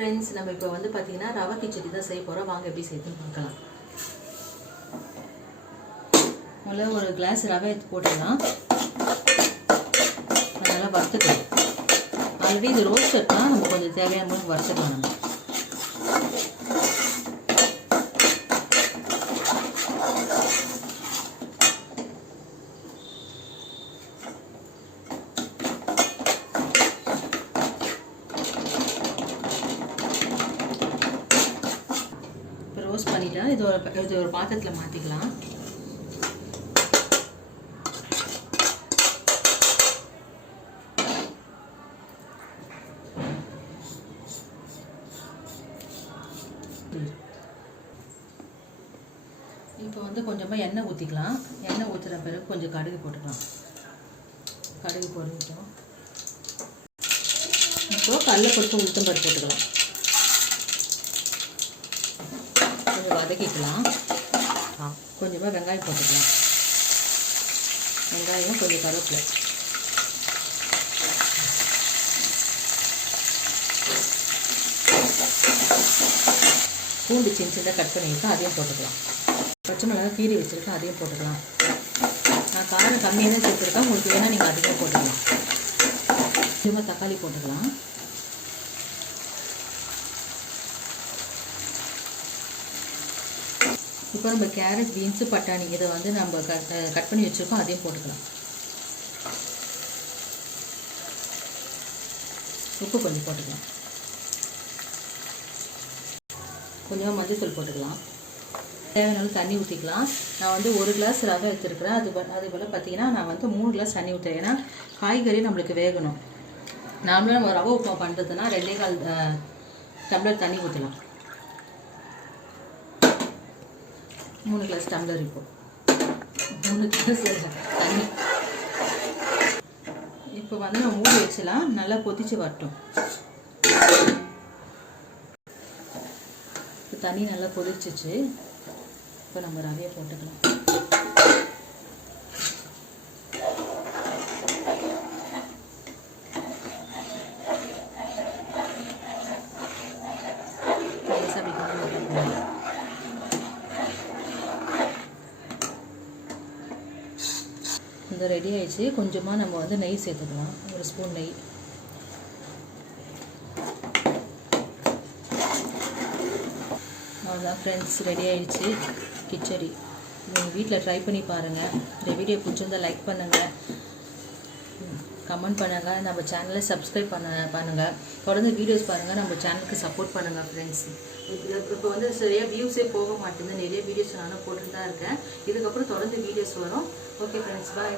Friends நம்ம இப்போ வந்து பாத்தீங்கன்னா ரவா கிச்சடி தான் செய்ய போறோம். வாங்க எப்படி செய்யணும்னு பார்க்கலாம். முதல்ல ஒரு கிளாஸ் ரவை எடுத்து போட்டுடலாம். நல்லா வறுத்துக்கலாம். ஆல்ரெடி இது ரோஸ்டட் தான், நம்ம கொஞ்சம் தேவையான அளவுக்கு வறுத்துக்கலாம். நம்ம ரோஸ்ட் பண்ணிட்டா இது ஒரு பாத்திரத்தில் மாற்றிக்கலாம். இப்போ வந்து கொஞ்சமாக எண்ணெய் ஊற்றிக்கலாம். எண்ணெய் ஊற்றுற பிறகு கொஞ்சம் கடுகு போட்டுக்கலாம். கடுகு போட்டுக்கிட்டோம். இப்போது கடலைப்பருப்பு உளுத்தம்பருப்பு போட்டுக்கலாம். கொஞ்சம் வதக்கிக்கலாம். கொஞ்சமாக வெங்காயம் போட்டுக்கலாம். வெங்காயம் கொஞ்சம் கருவேப்பிலை, பூண்டு சின்ன சின்னதாக கட் பண்ணியிருக்கேன், அதையும் போட்டுக்கலாம். பச்சை மிளகாய் கீரி வச்சுருக்கேன், அதையும் போட்டுக்கலாம். நான் காரம் கம்மியாக தான் சேர்த்துருக்கேன், உங்களுக்கு வேணால் நீங்கள் அதிகம் போட்டுக்கலாம். கொஞ்சமாக தக்காளி போட்டுக்கலாம். இப்போ நம்ம கேரட், பீன்ஸு, பட்டாணி இதை வந்து நம்ம கட் பண்ணி வச்சுருக்கோம், அதையும் போட்டுக்கலாம். உப்பு கொஞ்சம் போட்டுக்கலாம். கொஞ்சமாக மஞ்சள் தூள் போட்டுக்கலாம். தேவையான தண்ணி ஊற்றிக்கலாம். நான் வந்து 1 கிளாஸ் ரவை எடுத்துருக்குறேன். அது போல் பார்த்தீங்கன்னா நான் வந்து 3 கிளாஸ் தண்ணி ஊற்றுறேன். ஏன்னா காய்கறி நம்மளுக்கு வேகணும். நார்மலாக நம்ம ரவை உப்புமா பண்ணுறதுனா 2.25 டம்ளர் தண்ணி ஊற்றலாம். 3 கிளாஸ் டம்ளர் இப்போ 3 கிளாஸ் தண்ணி. இப்போ வந்து நம்ம மூடி வச்சலாம். நல்லா கொதிச்சு வரட்டும். இப்போ தண்ணி நல்லா கொதிச்சிச்சு. இப்போ நம்ம ரவையை போட்டுக்கலாம். இந்த ரெடி ஆயிடுச்சு. கொஞ்சமாக நம்ம வந்து நெய் சேர்த்துக்கலாம். 1 ஸ்பூன் நெய். அவ்வளோதான் ஃப்ரெண்ட்ஸ், ரெடி ஆயிடுச்சு கிச்சடி. நீங்கள் வீட்டில் ட்ரை பண்ணி பாருங்கள். இந்த வீடியோ பிடிச்சிருந்தால் லைக் பண்ணுங்கள், கமெண்ட் பண்ணுங்கள், நம்ம சேனலை சப்ஸ்கிரைப் பண்ணுங்கள். தொடர்ந்து வீடியோஸ் பாருங்கள், நம்ம சேனலுக்கு சப்போர்ட் பண்ணுங்கள் ஃப்ரெண்ட்ஸ். இப்போ வந்து சரியாக வியூஸே போக மாட்டேங்குது. நிறைய வீடியோஸ் நானும் போட்டுட்டு தான் இருக்கேன். இதுக்கப்புறம் தொடர்ந்து வீடியோஸ் வரும். ஓகே ஃப்ரெண்ட்ஸ், பாய்.